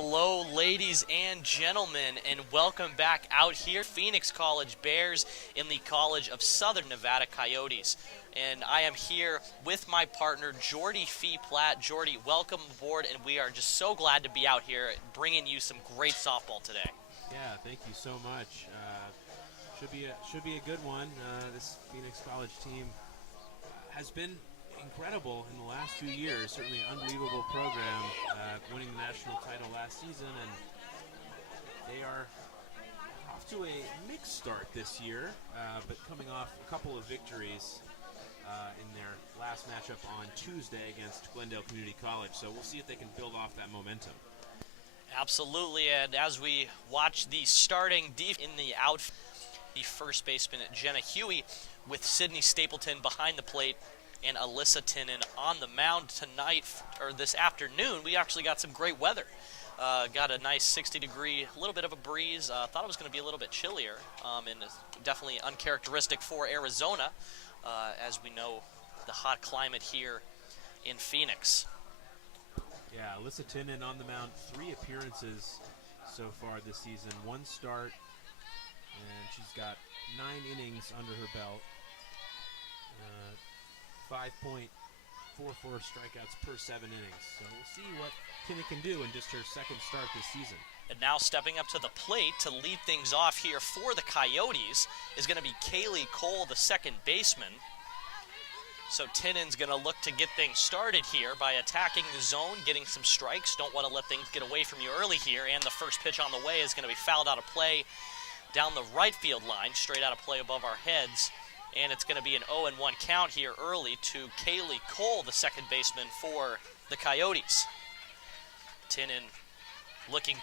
Hello, ladies and gentlemen, and welcome back out here, Phoenix College Bears in the College of Southern Nevada Coyotes. And I am here with my partner, Jordy Fee-Platt. Jordy, welcome aboard, and we are just so glad to be out here bringing you some great softball today. Yeah, thank you so much. Should be a good one. This Phoenix College team has been incredible in the last few years. Certainly an unbelievable program, winning the national title last season, and they are off to a mixed start this year, but coming off a couple of victories in their last matchup on Tuesday against Glendale Community College. So we'll see if they can build off that momentum. Absolutely, and as we watch the starting in the outfield, the first baseman Jenna Huey with Sydney Stapleton behind the plate and Alyssa Tinnen on the mound tonight, or this afternoon. We actually got some great weather. Got a nice 60-degree, a little bit of a breeze. Thought it was going to be a little bit chillier, and definitely uncharacteristic for Arizona, as we know the hot climate here in Phoenix. Yeah, Alyssa Tinnen on the mound, 3 appearances so far this season, 1 start, and she's got 9 innings under her belt. 5.44 strikeouts per 7 innings. So we'll see what Tinnen can do in just her second start this season. And now stepping up to the plate to lead things off here for the Coyotes is going to be Kaylee Cole, the second baseman. So Tinnen's going to look to get things started here by attacking the zone, getting some strikes. Don't want to let things get away from you early here. And the first pitch on the way is going to be fouled out of play down the right field line, straight out of play above our heads. And it's going to be an 0-1 count here early to Kaylee Cole, the second baseman for the Coyotes. Tinnen looking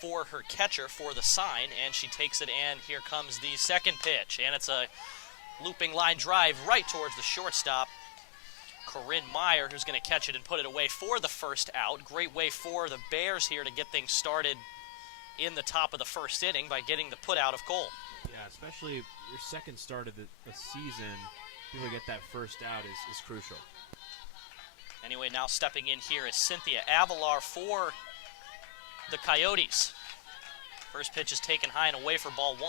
for her catcher for the sign, and she takes it, and here comes the second pitch. And it's a looping line drive right towards the shortstop, Corinne Meyer, who's going to catch it and put it away for the first out. Great way for the Bears here to get things started in the top of the first inning by getting the put out of Cole. Yeah, especially your second start of the season, being able to get that first out is crucial. Anyway, now stepping in here is Cynthia Avalar for the Coyotes. First pitch is taken high and away for ball 1.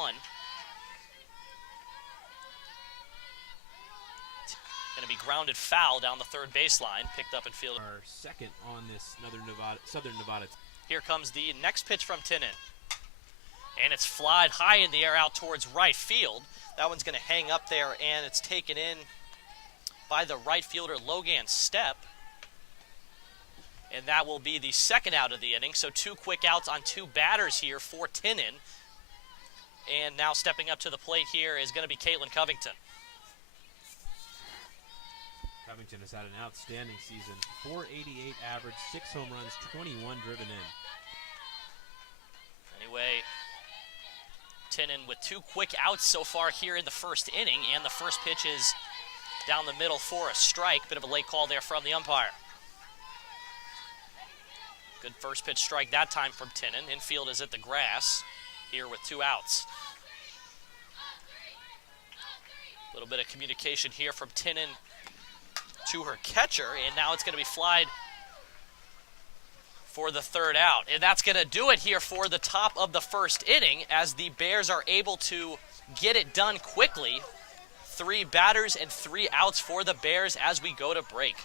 Going to be grounded foul down the third baseline, picked up and fielded. Our second on this Southern Nevada. Here comes the next pitch from Tinnen. And it's flied high in the air out towards right field. That one's going to hang up there, and it's taken in by the right fielder, Logan Stepp. And that will be the second out of the inning. So 2 quick outs on 2 batters here for Tinnen. And now stepping up to the plate here is going to be Caitlin Covington. Covington has had an outstanding season. 488 average, 6 home runs, 21 driven in. Anyway, Tinnen with 2 quick outs so far here in the first inning, and the first pitch is down the middle for a strike. Bit of a late call there from the umpire. Good first pitch strike that time from Tinnen. Infield is at the grass here with 2 outs. A little bit of communication here from Tinnen to her catcher, and now it's going to be flied for the third out. And that's going to do it here for the top of the first inning as the Bears are able to get it done quickly. 3 batters and 3 outs for the Bears as we go to break.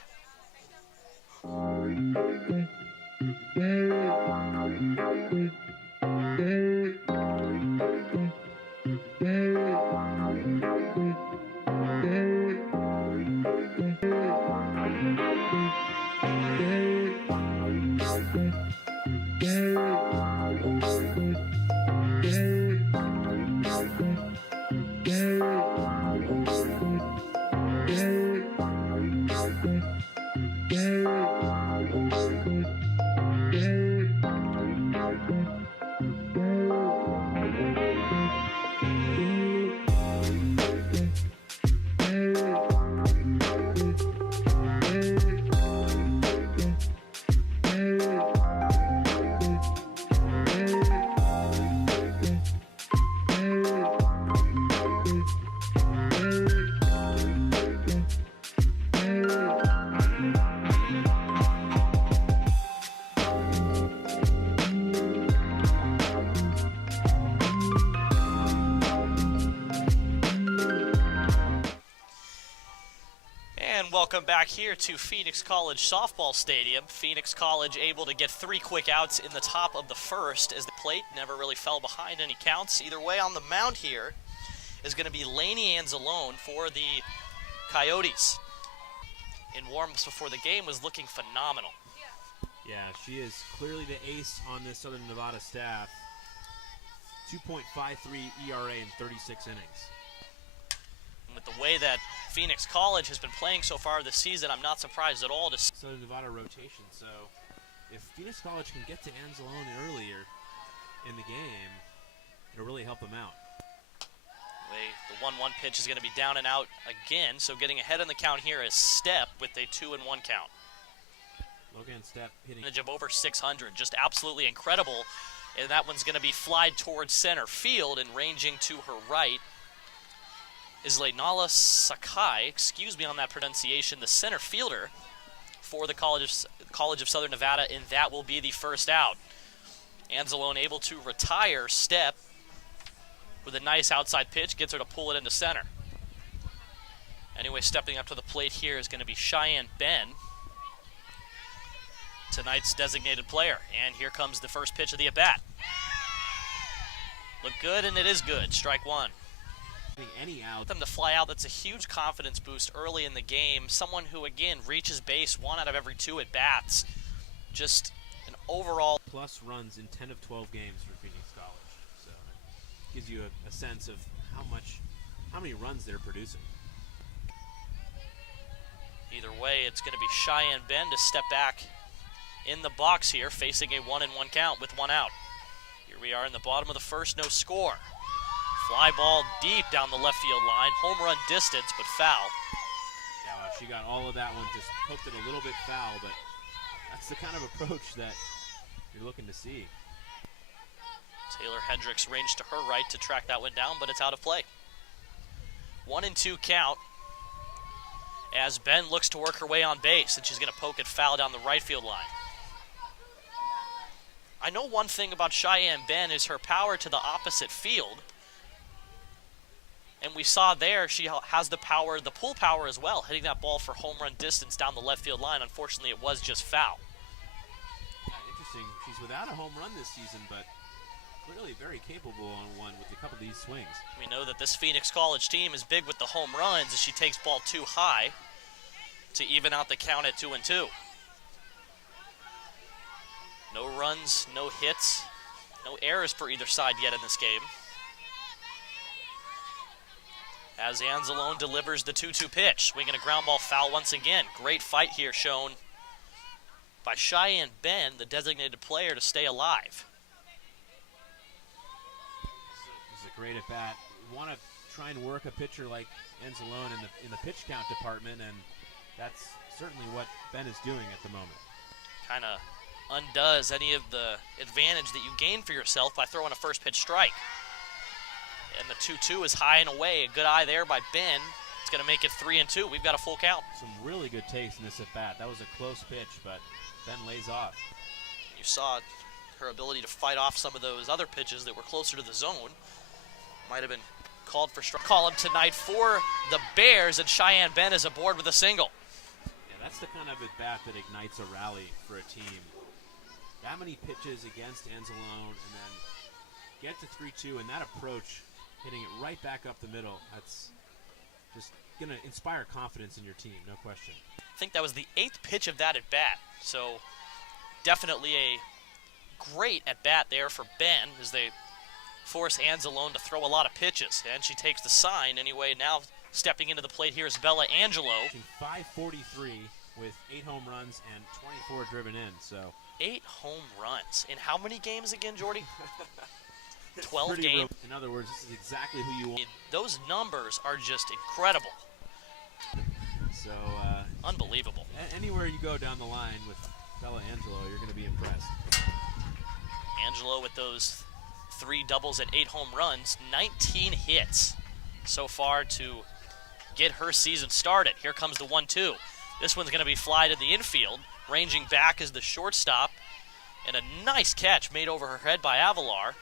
welcome back here to Phoenix College Softball Stadium. Phoenix College able to get 3 quick outs in the top of the first as the plate never really fell behind any counts. Either way, on the mound here is going to be Lainey Anzalone for the Coyotes. In warm-ups before the game was looking phenomenal. Yeah, she is clearly the ace on this Southern Nevada staff. 2.53 ERA in 36 innings. With the way that Phoenix College has been playing so far this season, I'm not surprised at all to see Southern Nevada rotation, so if Phoenix College can get to Anzalone earlier in the game, it'll really help them out. the 1-1 pitch is going to be down and out again, so getting ahead in the count here is Stepp with a 2-1 count. Logan Stepp hitting Of over 600, just absolutely incredible, and that one's going to be flied towards center field, and ranging to her right is Lainala Sakai, excuse me on that pronunciation, the center fielder for the College of Southern Nevada, and that will be the first out. Anzalone able to retire Stepp with a nice outside pitch, gets her to pull it into center. Anyway, stepping up to the plate here is going to be Cheyenne Ben, tonight's designated player. And here comes the first pitch of the at-bat. Look good, and it is good. Strike one. any out. Them to fly out, that's a huge confidence boost early in the game. Someone who, again, reaches base 1 out of every 2 at-bats. Just an overall Plus runs in 10 of 12 games for Phoenix College. So it gives you a sense of how many runs they're producing. Either way, it's going to be Cheyenne Ben to step back in the box here, facing a 1-1 count with 1 out. Here we are in the bottom of the first, no score. Fly ball deep down the left field line, home run distance, but foul. Yeah, well, she got all of that one, just hooked it a little bit foul, but that's the kind of approach that you're looking to see. Taylor Hendricks ranged to her right to track that one down, but it's out of play. 1-2 count as Ben looks to work her way on base, and she's going to poke it foul down the right field line. I know one thing about Cheyenne Ben is her power to the opposite field. And we saw there she has the power, the pull power as well, hitting that ball for home run distance down the left field line. Unfortunately, it was just foul. Yeah, interesting. She's without a home run this season, but clearly very capable on one with a couple of these swings. We know that this Phoenix College team is big with the home runs as she takes ball too high to even out the count at 2-2. No runs, no hits, no errors for either side yet in this game. As Anzalone delivers the 2-2 pitch, swinging a ground ball foul once again. Great fight here shown by Cheyenne Ben, the designated player, to stay alive. This is a great at-bat. You want to try and work a pitcher like Anzalone in the pitch count department, and that's certainly what Ben is doing at the moment. Kind of undoes any of the advantage that you gain for yourself by throwing a first pitch strike. And the 2-2 is high and away. A good eye there by Ben. It's going to make it 3-2. We've got a full count. Some really good taste in this at-bat. That was a close pitch, but Ben lays off. You saw her ability to fight off some of those other pitches that were closer to the zone. Might have been called for strike. Call him tonight for the Bears, and Cheyenne Ben is aboard with a single. Yeah, that's the kind of at-bat that ignites a rally for a team. That many pitches against Anzalone, and then get to 3-2, and that approach, hitting it right back up the middle, that's just going to inspire confidence in your team, no question. I think that was the 8th pitch of that at-bat, so definitely a great at-bat there for Ben as they force Anzalone to throw a lot of pitches, and she takes the sign anyway. Now stepping into the plate here is Bella Angelo. 543 with 8 home runs and 24 driven in, so 8 home runs. In how many games again, Jordy? 12 games. In other words, this is exactly who you want. Those numbers are just incredible. So, unbelievable. Anywhere you go down the line with Bella Angelo, you're going to be impressed. Angelo with those 3 doubles and 8 home runs, 19 hits so far to get her season started. Here comes the 1-2. This one's going to be fly to the infield. Ranging back is the shortstop. And a nice catch made over her head by Avalar.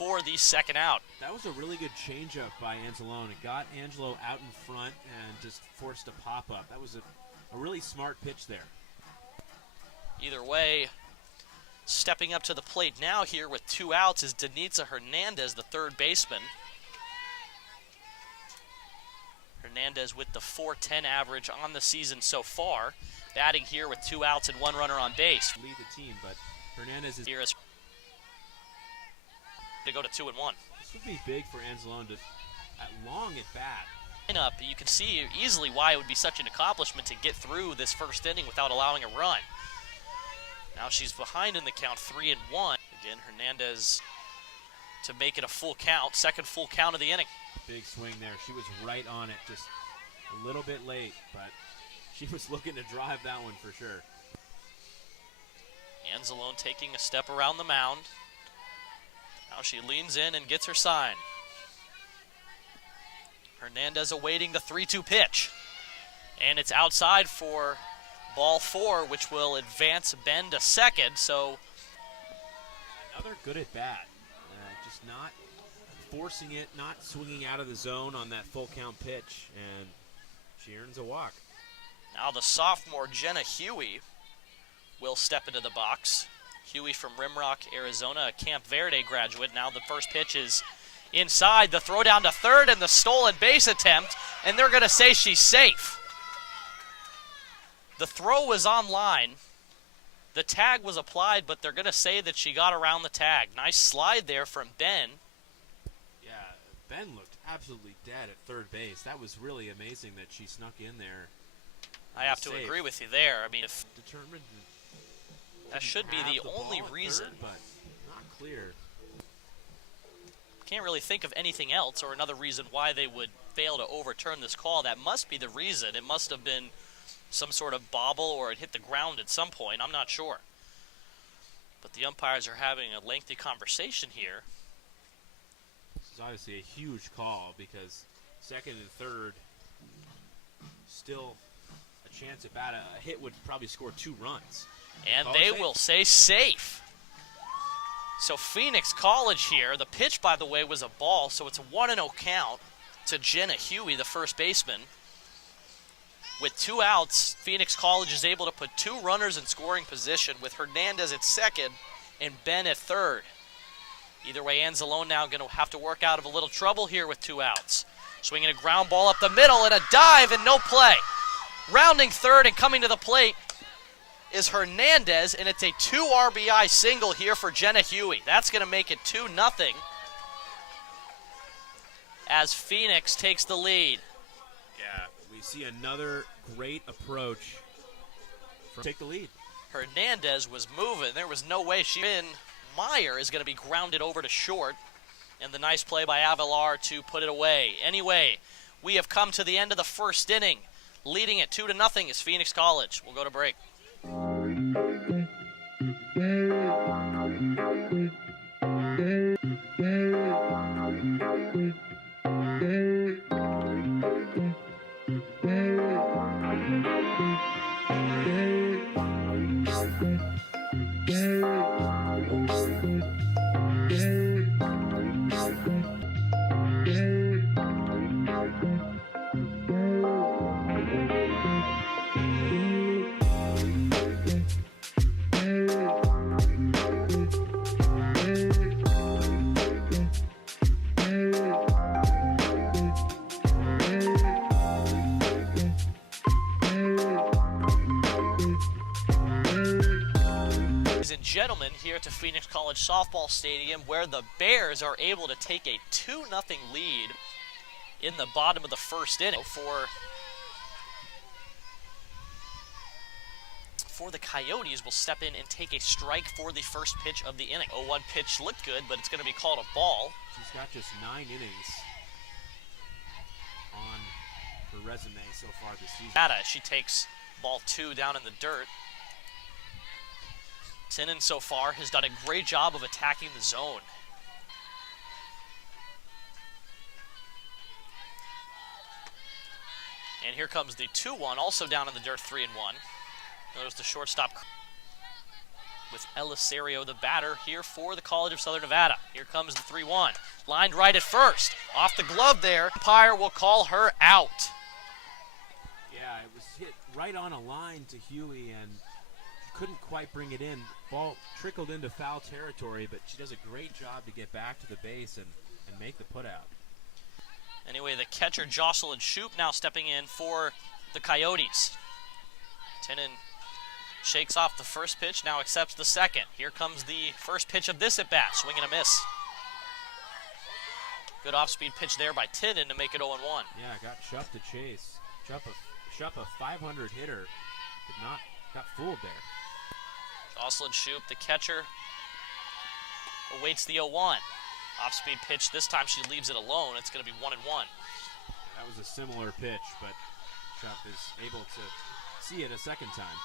for the second out. That was a really good changeup by Anzalone. It got Angelo out in front and just forced a pop-up. That was a really smart pitch there. Either way, stepping up to the plate now here with 2 outs is Denitza Hernandez, the third baseman. Hernandez with the .410 average on the season so far. Batting here with 2 outs and 1 runner on base. Lead the team, but Hernandez is here to go to 2-1. This would be big for Anzalone to long at bat. Up, you can see easily why it would be such an accomplishment to get through this first inning without allowing a run. Now she's behind in the count, 3-1. Again, Hernandez to make it a full count, second full count of the inning. Big swing there. She was right on it, just a little bit late, but she was looking to drive that one for sure. Anzalone taking a step around the mound. Now she leans in and gets her sign. Hernandez awaiting the 3-2 pitch. And it's outside for ball 4, which will advance Ben to second. So another good at bat. Just not forcing it, not swinging out of the zone on that full count pitch, and she earns a walk. Now the sophomore Jenna Huey will step into the box. Huey from Rimrock, Arizona, a Camp Verde graduate. Now the first pitch is inside, the throw down to third, and the stolen base attempt, and they're going to say she's safe. The throw was on line. The tag was applied, but they're going to say that she got around the tag. Nice slide there from Ben. Yeah, Ben looked absolutely dead at third base. That was really amazing that she snuck in there. I have to agree with you there. I mean, if determined that should be the only reason. Third, but not clear. Can't really think of anything else or another reason why they would fail to overturn this call. That must be the reason. It must have been some sort of bobble or it hit the ground at some point. I'm not sure. But the umpires are having a lengthy conversation here. This is obviously a huge call because second and third still a chance at bat. A hit would probably score 2 runs. And they will say safe. So Phoenix College here. The pitch, by the way, was a ball, so it's a 1-0 count to Jenna Huey, the first baseman. With 2 outs, Phoenix College is able to put 2 runners in scoring position with Hernandez at second and Ben at third. Either way, Anzalone now going to have to work out of a little trouble here with 2 outs. Swinging a ground ball up the middle and a dive and no play. Rounding third and coming to the plate is Hernandez, and it's a 2 RBI single here for Jenna Huey. That's going to make it 2-0 as Phoenix takes the lead. Yeah, we see another great approach. Take the lead. Hernandez was moving. There was no way she in. Meyer is going to be grounded over to short, and the nice play by Avalar to put it away. Anyway, we have come to the end of the first inning. Leading it 2-0 is Phoenix College. We'll go to break. Gentlemen, here at the Phoenix College Softball Stadium, where the Bears are able to take a 2-0 lead in the bottom of the first inning. For the Coyotes, will step in and take a strike for the first pitch of the inning. 0-1 pitch looked good, but it's going to be called a ball. She's got just 9 innings on her resume so far this season. She takes ball 2 down in the dirt. Tinnen so far has done a great job of attacking the zone. And here comes the 2-1, also down in the dirt, 3-1. There's the shortstop. with Elisario, the batter, here for the College of Southern Nevada. Here comes the 3-1. Lined right at first. Off the glove there. Umpire will call her out. Yeah, it was hit right on a line to Huey and couldn't quite bring it in. Ball trickled into foul territory, but she does a great job to get back to the base and make the putout. Anyway, the catcher, Jocelyn Shoup, now stepping in for the Coyotes. Tinnen shakes off the first pitch, now accepts the second. Here comes the first pitch of this at-bat, swing and a miss. Good off-speed pitch there by Tinnen to make it 0-1. Yeah, got Shup to chase. Shup, a 500 hitter, got fooled there. Jocelyn Shoup, the catcher, awaits the 0-1. Off-speed pitch, this time she leaves it alone. It's going to be 1-1. That was a similar pitch, but Shup is able to see it a second time.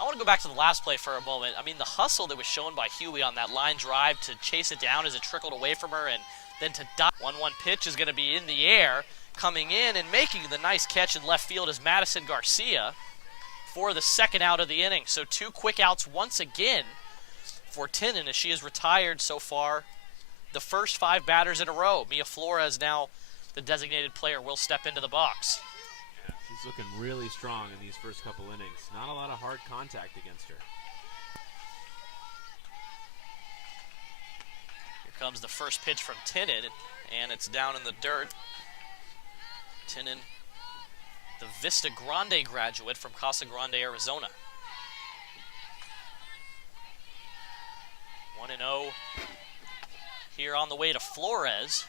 I want to go back to the last play for a moment. I mean, the hustle that was shown by Huey on that line drive to chase it down as it trickled away from her and then to dive. 1-1 pitch is going to be in the air. Coming in and making the nice catch in left field is Madison Garcia for the second out of the inning. So 2 quick outs once again for Tinnen as she has retired so far the first 5 batters in a row. Mia Flores, now the designated player, will step into the box. Yeah, she's looking really strong in these first couple innings. Not a lot of hard contact against her. Here comes the first pitch from Tinnen, and it's down in the dirt. Tinnen, the Vista Grande graduate from Casa Grande, Arizona. 1-0 here on the way to Flores.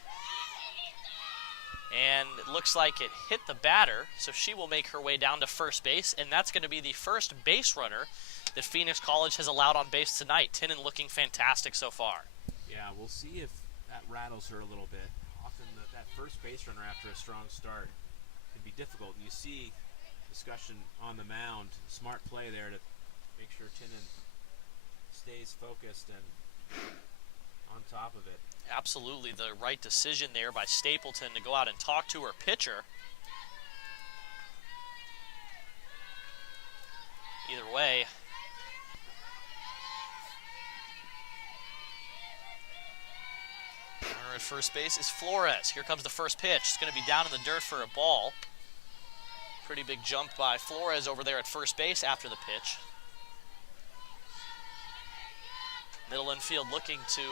And it looks like it hit the batter, so she will make her way down to first base, and that's going to be the first base runner that Phoenix College has allowed on base tonight. Tinnen looking fantastic so far. Yeah, we'll see if that rattles her a little bit. Often that first base runner after a strong start can be difficult. And you see discussion on the mound, smart play there to make sure Tinnen stays focused and on top of it. Absolutely the right decision there by Stapleton to go out and talk to her pitcher. Either way, runner at first base is Flores. Here comes the first pitch. It's going to be down in the dirt for a ball. Pretty big jump by Flores over there at first base after the pitch. Middle infield looking to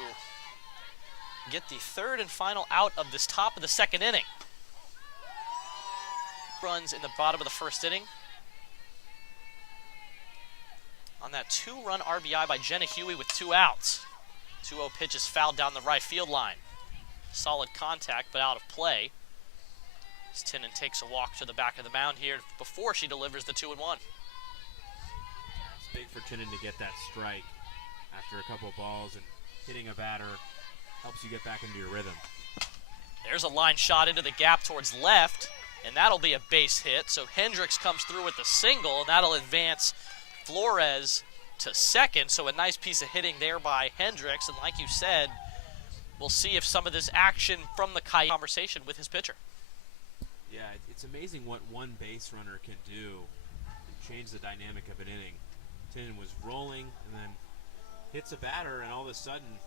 get the third and final out of this top of the second inning. Runs in the bottom of the first inning. On that 2-run RBI by Jenna Huey with 2 outs. 2-0 pitch is fouled down the right field line. Solid contact, but out of play. As Tinnen takes a walk to the back of the mound here before she delivers the 2-1. It's big for Tinnen to get that strike after a couple of balls, and hitting a batter helps you get back into your rhythm. There's a line shot into the gap towards left, and that'll be a base hit. So Hendricks comes through with the single, and that'll advance Flores to second. So a nice piece of hitting there by Hendricks, and like you said, we'll see if some of this action from the conversation with his pitcher. Yeah, it's amazing what one base runner can do to change the dynamic of an inning. Tinnen was rolling and then hits a batter, and all of a sudden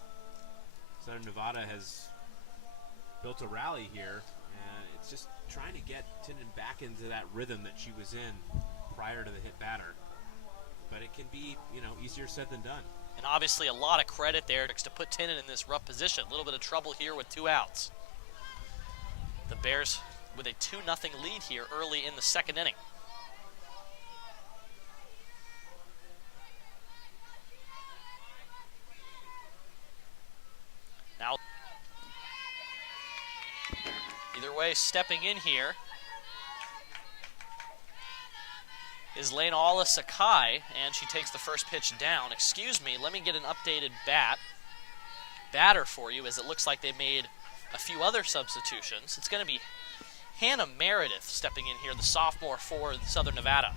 Southern Nevada has built a rally here, and it's just trying to get Tinnen back into that rhythm that she was in prior to the hit batter. But it can be, easier said than done. And obviously a lot of credit there to put Tinnen in this rough position. A little bit of trouble here with 2 outs. The Bears with a 2-0 lead here early in the second inning. Now, either way, stepping in here is Lainala Sakai, and she takes the first pitch down. Excuse me, let me get an updated batter for you, as it looks like they made a few other substitutions. It's going to be Hannah Meredith stepping in here, the sophomore for Southern Nevada.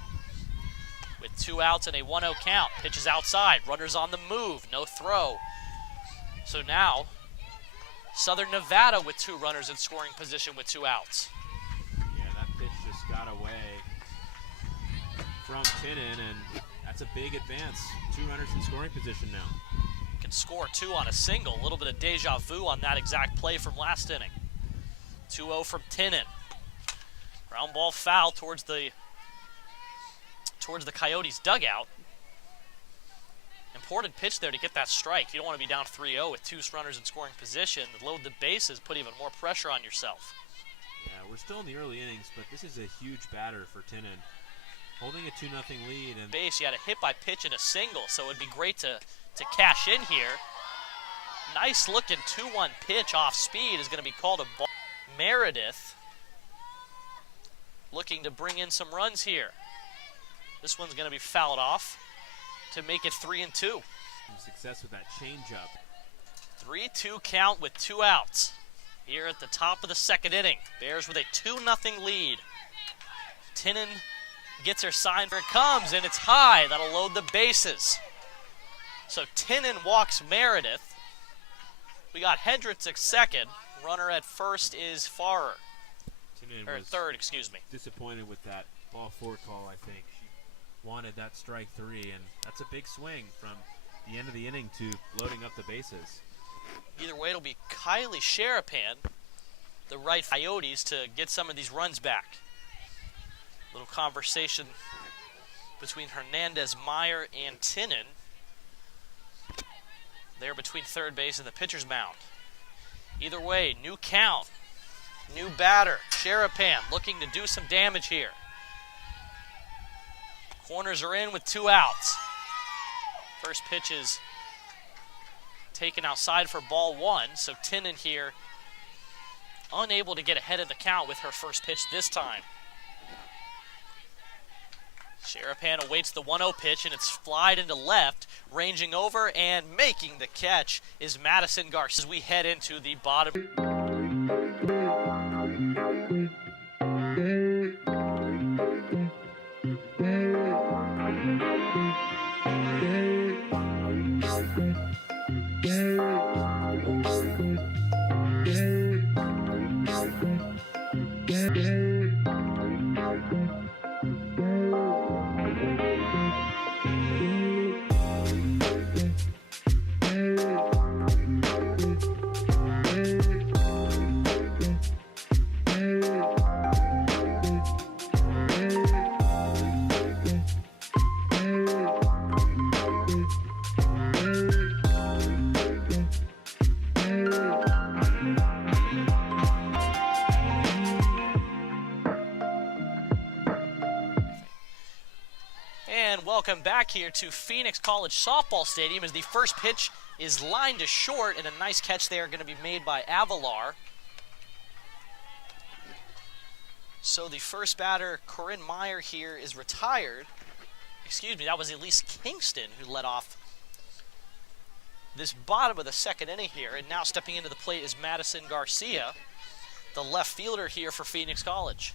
With 2 outs and a 1-0 count. Pitches outside, runners on the move, no throw. So now, Southern Nevada with 2 runners in scoring position with 2 outs. Yeah, that pitch just got away from Tinnen, and That's a big advance. 2 runners in scoring position now. Can score 2 on a single. A little bit of deja vu on that exact play from last inning. 2-0 from Tinnin. Ground ball foul towards the Coyotes dugout. Important pitch there to get that strike. You don't want to be down 3-0 with 2 runners in scoring position. Load the bases, put even more pressure on yourself. Yeah, we're still in the early innings, but this is a huge batter for Tinnin. Holding a 2-0 lead. And base, you had a hit by pitch and a single, so it'd be great to cash in here. Nice looking 2-1 pitch off speed is going to be called a ball. Meredith looking to bring in some runs here. This one's going to be fouled off to make it 3-2. Some success with that changeup. 3-2 count with 2 outs here at the top of the second inning. Bears with a 2-0 lead. Tinnin gets her sign. Here it comes, and it's high. That'll load the bases. So Tinnin walks Meredith. We got Hendricks at second. Runner at first is Farrer. Tinnin Or was third, excuse me. disappointed with that ball 4 call, I think. She wanted that strike 3, and that's a big swing from the end of the inning to loading up the bases. Either way, it'll be Kylie Sherapan, the right Coyotes, to get some of these runs back. Little conversation between Hernandez-Meyer and Tinnin. There between third base and the pitcher's mound. Either way, new count, new batter. Sherapan looking to do some damage here. Corners are in with 2 outs. First pitch is taken outside for ball 1, so Tinnin here unable to get ahead of the count with her first pitch this time. Sherapan awaits the 1-0 pitch, and it's flied into left. Ranging over and making the catch is Madison Garcia as we head into the bottom. Welcome back here to Phoenix College Softball Stadium as the first pitch is lined to short, and a nice catch there going to be made by Avalar. So the first batter, Corinne Meyer, here is retired. Excuse me, that was Elise Kingston who led off this bottom of the second inning here, and now stepping into the plate is Madison Garcia, the left fielder here for Phoenix College.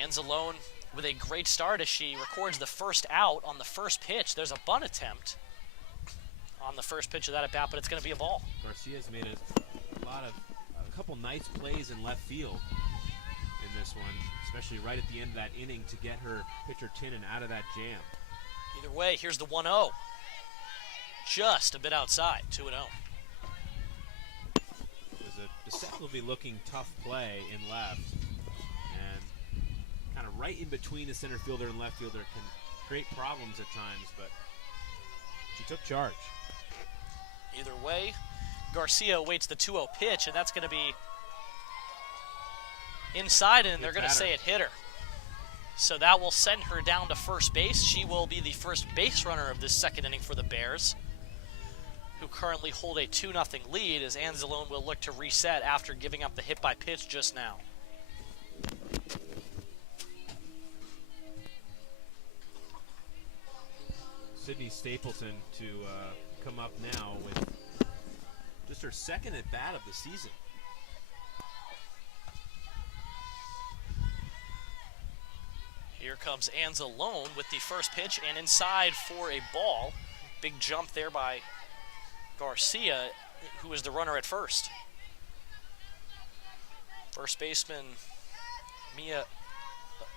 Anzalone with a great start as she records the first out on the first pitch. There's a bunt attempt on the first pitch of that at bat, but it's going to be a ball. Garcia's made a couple nice plays in left field in this one, especially right at the end of that inning to get her pitcher Tinnin out of that jam. Either way, here's the 1-0. Just a bit outside, 2-0. It was a deceptively looking tough play in left, and kind of right in between the center fielder and left fielder can create problems at times, but she took charge. Either way, Garcia awaits the 2-0 pitch, and that's going to be inside, and they're going to say it hit her. So that will send her down to first base. She will be the first base runner of this second inning for the Bears, who currently hold a 2-0 lead, as Anzalone will look to reset after giving up the hit by pitch just now. Sydney Stapleton to come up now with just her second at bat of the season. Here comes Anzalone with the first pitch, and inside for a ball. Big jump there by Garcia, who is the runner at first. First baseman Mia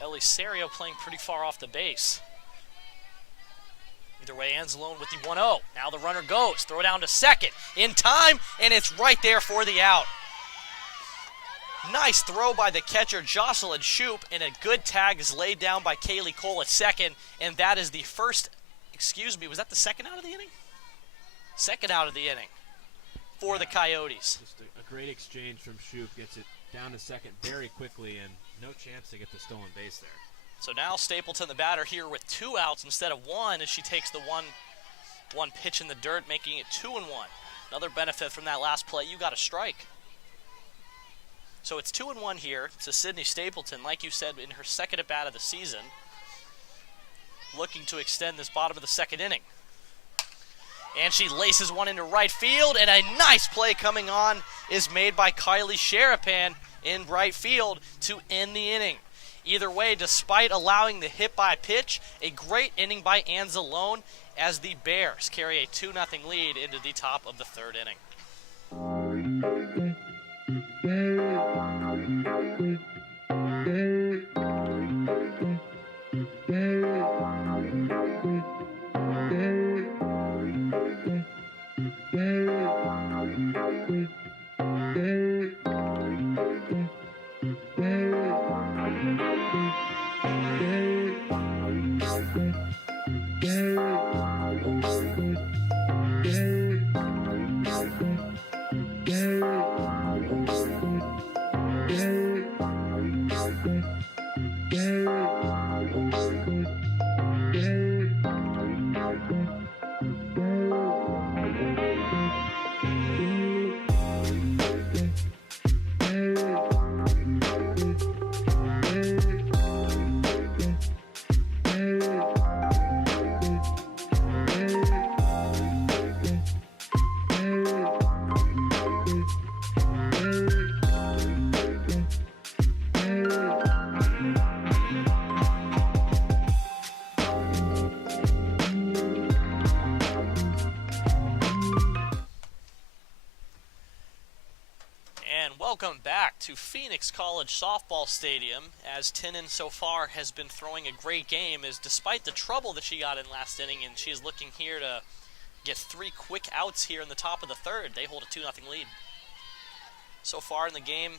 Elisario playing pretty far off the base. Either way, Anzalone with the 1-0. Now the runner goes. Throw down to second. In time, and it's right there for the out. Nice throw by the catcher, Jocelyn Shoup, and a good tag is laid down by Kaylee Cole at second, and that is the first, was that the second out of the inning? Second out of the inning for the Coyotes. Just a great exchange from Shoup. Gets it down to second very quickly, and no chance to get the stolen base there. So now Stapleton, the batter, here with 2 outs instead of 1 as she takes the one pitch in the dirt, making it 2-1. Another benefit from that last play, you got a strike. So it's 2-1 here to Sydney Stapleton, like you said, in her second at-bat of the season, looking to extend this bottom of the second inning. And she laces one into right field, and a nice play coming on is made by Kylie Sherapan in right field to end the inning. Either way, despite allowing the hit by pitch, a great inning by Anzalone as the Bears carry a 2-0 lead into the top of the third inning. Welcome back to Phoenix College Softball Stadium, as Tinnen so far has been throwing a great game, as despite the trouble that she got in last inning, and she is looking here to get 3 quick outs here in the top of the third. They hold a 2-0 lead. So far in the game,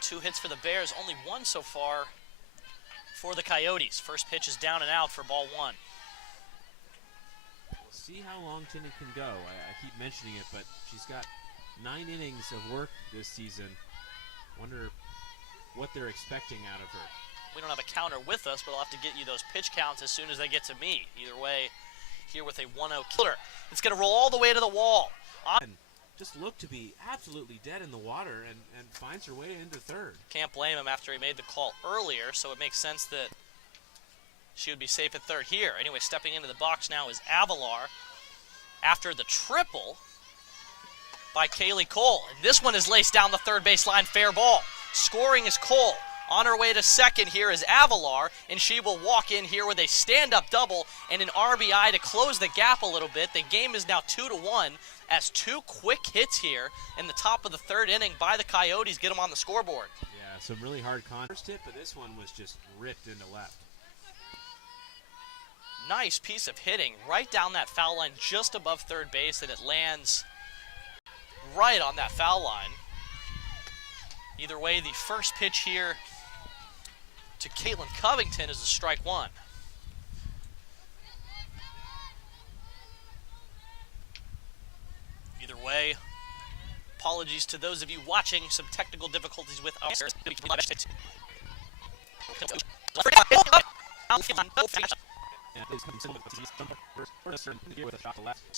2 hits for the Bears, only 1 so far for the Coyotes. First pitch is down and out for ball 1. We'll see how long Tinnen can go. I keep mentioning it, but she's got 9 innings of work this season. Wonder what they're expecting out of her. We don't have a counter with us, but I'll have to get you those pitch counts as soon as they get to me. Either way, here with a 1-0 killer. It's going to roll all the way to the wall. And just looked to be absolutely dead in the water and finds her way into third. Can't blame him after he made the call earlier, so it makes sense that she would be safe at third here. Anyway, stepping into the box now is Avalar after the triple by Kaylee Cole. And this one is laced down the third baseline, fair ball. Scoring is Cole. On her way to second here is Avalar, and she will walk in here with a stand-up double and an RBI to close the gap a little bit. The game is now 2-1 as 2 quick hits here in the top of the third inning by the Coyotes get them on the scoreboard. Yeah, some really hard first hit, but this one was just ripped into left. Nice piece of hitting right down that foul line just above third base, and it lands right on that foul line. Either way, the first pitch here to Caitlin Covington is a strike 1. Either way, apologies to those of you watching, some technical difficulties with us. So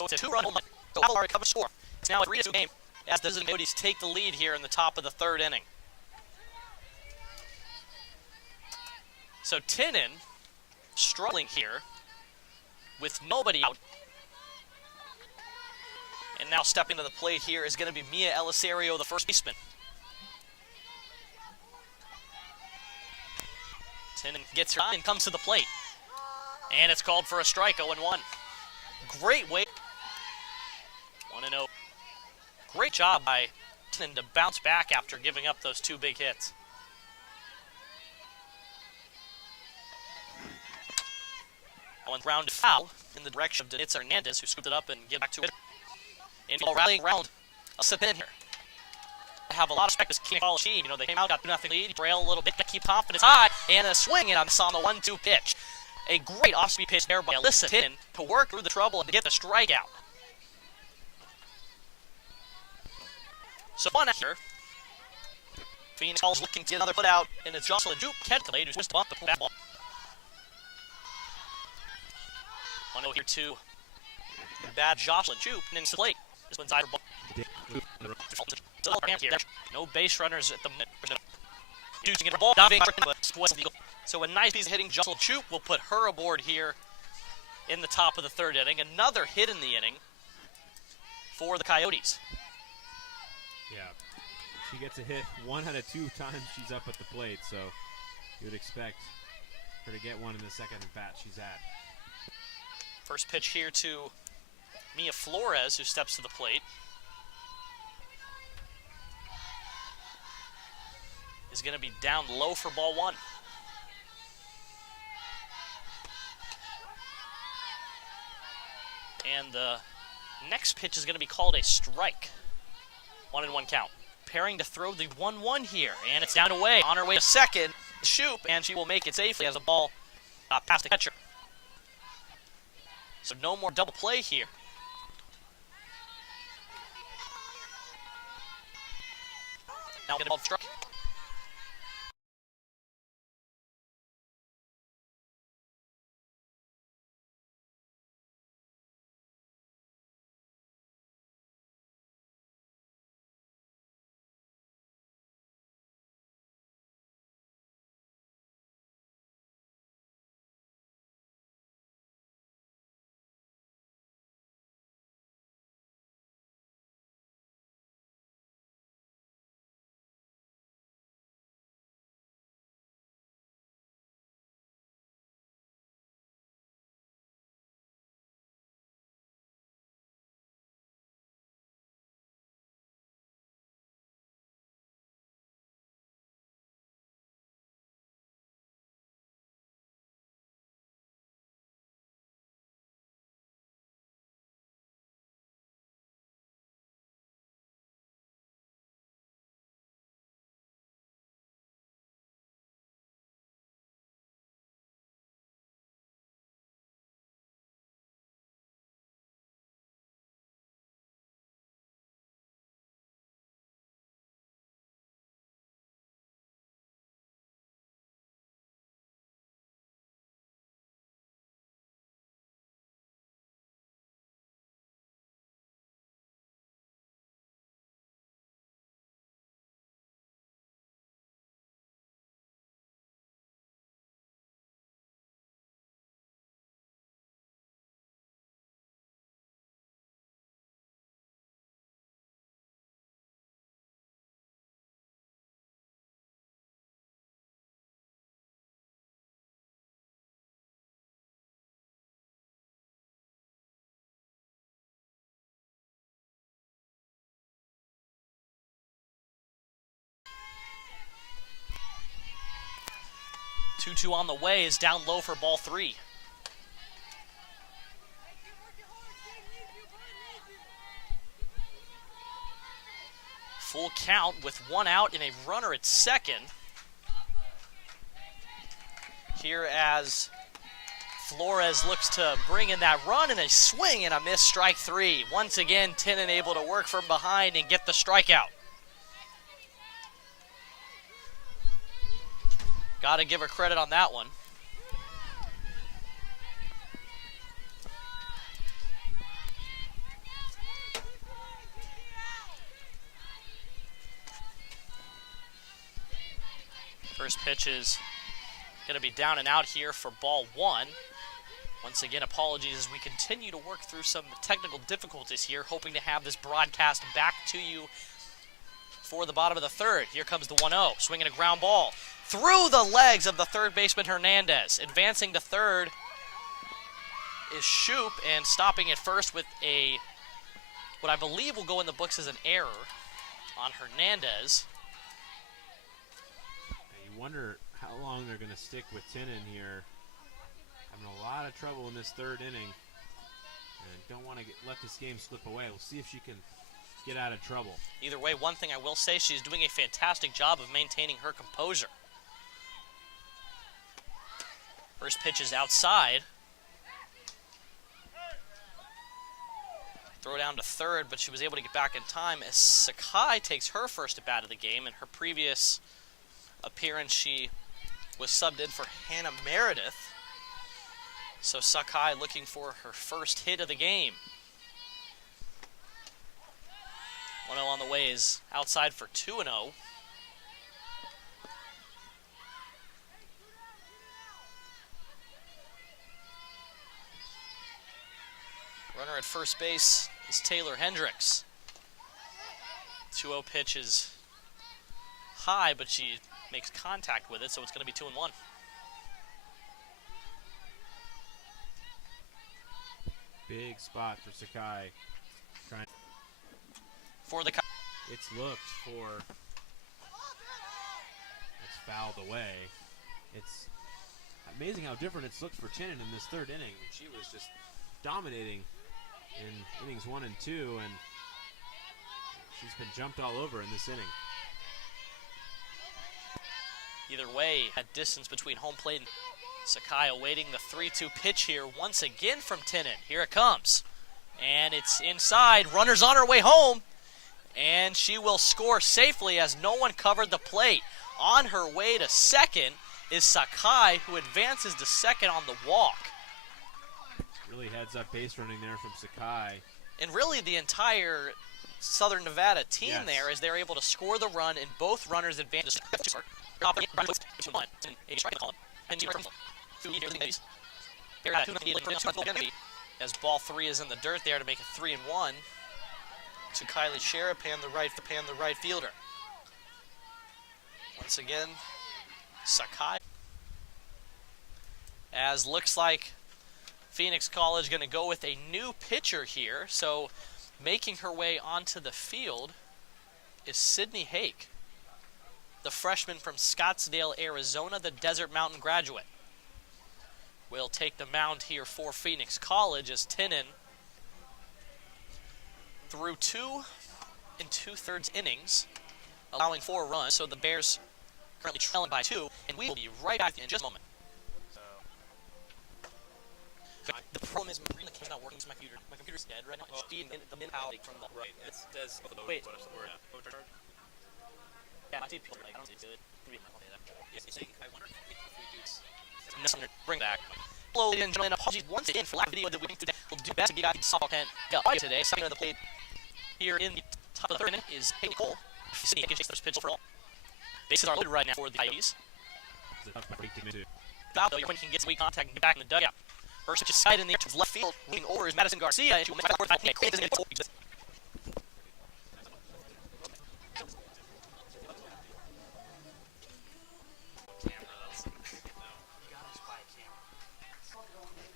it's a 2-run home run. So Avalar covers score. It's now a 3-2 game as the Coyotes take the lead here in the top of the third inning. So Tinnen struggling here with nobody out. And now stepping to the plate here is going to be Mia Elisario, the first baseman. Tinnen gets her and comes to the plate. And it's called for a strike, 0-1. Great way. 1-0. Great job by Tinnen to bounce back after giving up those 2 big hits. One ground foul in the direction of Denitz Hernandez, who scooped it up and get back to it. And rallying around a sip in here. I have a lot of respect for this college team. You know, they came out, got 2-0 lead, trail a little bit, keep confidence high, and a swing and a miss on the 1-2 pitch. A great off-speed pitch there by Alyssa Tin to work through the trouble and to get the strikeout. So one after, Phoenix Falls looking to get another put out, and it's Jocelyn Jupe, Kedlade, who's just bumped the bat ball. 1-0 here to bad Jocelyn Jupe, and into the plate. This one's either ball. No base runners at the minute. Using it ball, diving, so a nice piece of hitting. Jocelyn Jupe will put her aboard here in the top of the third inning. Another hit in the inning for the Coyotes. Yeah, she gets a hit 1 out of 2 times she's up at the plate, so you would expect her to get one in the second bat she's at. First pitch here to Mia Flores, who steps to the plate. Is going to be down low for ball one. And the next pitch is going to be called a strike. 1-1 count. Preparing to throw the 1-1 here, and it's down away. On her way to second, Shoop, and she will make it safely as the ball past the catcher. So no more double play here. Now we're going to ball struck. Two on the way is down low for ball three. Full count with one out and a runner at second. Here as Flores looks to bring in that run and a swing and a miss, strike three. Once again, Tinnen able to work from behind and get the strikeout. Got to give her credit on that one. First pitch is going to be down and out here for ball one. Once again, apologies as we continue to work through some technical difficulties here, hoping to have this broadcast back to you for the bottom of the third. Here comes the 1-0, swinging a ground ball through the legs of the third baseman Hernandez. Advancing to third is Shoop, and stopping at first with what I believe will go in the books as an error on Hernandez. You wonder how long they're going to stick with Tinnen here. having a lot of trouble in this third inning, and don't want to let this game slip away. We'll see if she can get out of trouble. Either way, one thing I will say, she's doing a fantastic job of maintaining her composure. First pitch is outside. Throw down to third, but she was able to get back in time as Sakai takes her first at bat of the game. In her previous appearance, she was subbed in for Hannah Meredith. So Sakai looking for her first hit of the game. 1-0 on the way is outside for 2-0. Runner at first base is Taylor Hendricks. 2-0 pitch is high, but she makes contact with it, so it's going to be 2-1. Big spot for Sakai. For the It's looked for. It's fouled away. It's amazing how different it's looked for Tinnen in this third inning. She was just dominating in innings 1 and 2, and she's been jumped all over in this inning. Either way, at distance between home plate and Sakai awaiting the 3-2 pitch here once again from Tinnen. Here it comes. And it's inside. Runner's on her way home. And she will score safely as no one covered the plate. On her way to second is Sakai, who advances to second on the walk. Really heads-up base running there from Sakai. And really the entire Southern Nevada team there, as they're able to score the run, and both runners advance. As ball 3 is in the dirt there to make it 3-1 to Kylie Sherapan, the right fielder. Once again, Sakai. As looks like Phoenix College going to go with a new pitcher here. So making her way onto the field is Sydney Hake, the freshman from Scottsdale, Arizona, the Desert Mountain graduate. Will take the mound here for Phoenix College as Tinnen threw 2 2/3 innings, allowing 4 runs. So the Bears currently trailing by 2, and we will be right back in just a moment. The problem is my camera's not working, so my computer's dead right now. It's feeding the min-out from the right. It says wait. Yeah, my TV I don't see it good. Yes, I wonder if we do bring back. Hello, ladies and gentlemen. Apologies once again for lack of video that we today. We'll do best to get out the softball pen today. Second of the plate here in the top of the third inning is Haley Cole. Sydney Hake takes pitch overall. Bases are loaded right now for the Coyotes. Now, though, your can get some weak contact and get back in the dugout. First pitch is side in the air to left field. Leaning over is Madison Garcia, and she will make the fourth.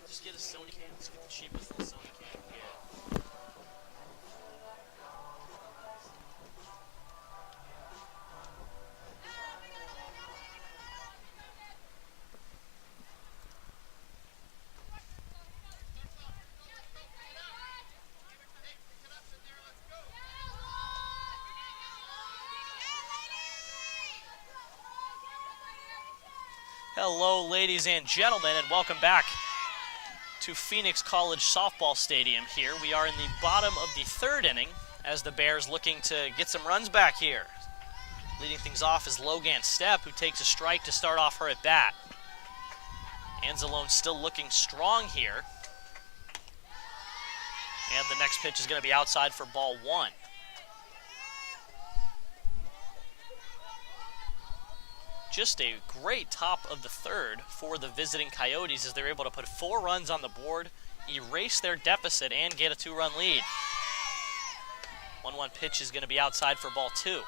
Just get a Sony cam. It's the cheapest Sony cam. Yeah. Hello, ladies and gentlemen, and welcome back to Phoenix College Softball Stadium here. We are in the bottom of the third inning as the Bears looking to get some runs back here. Leading things off is Logan Stepp, who takes a strike to start off her at bat. Anzalone still looking strong here. And the next pitch is going to be outside for ball 1. Just a great top of the third for the visiting Coyotes as they're able to put 4 runs on the board, erase their deficit, and get a 2-run lead. 1-1 pitch is going to be outside for ball 2.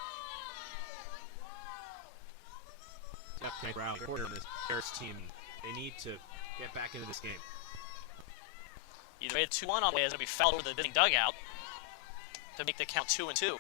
Brown, quarter of this Bears team, they need to get back into this game. Either way, 2-1 on the way is going to be fouled over the visiting dugout to make the count 2-2.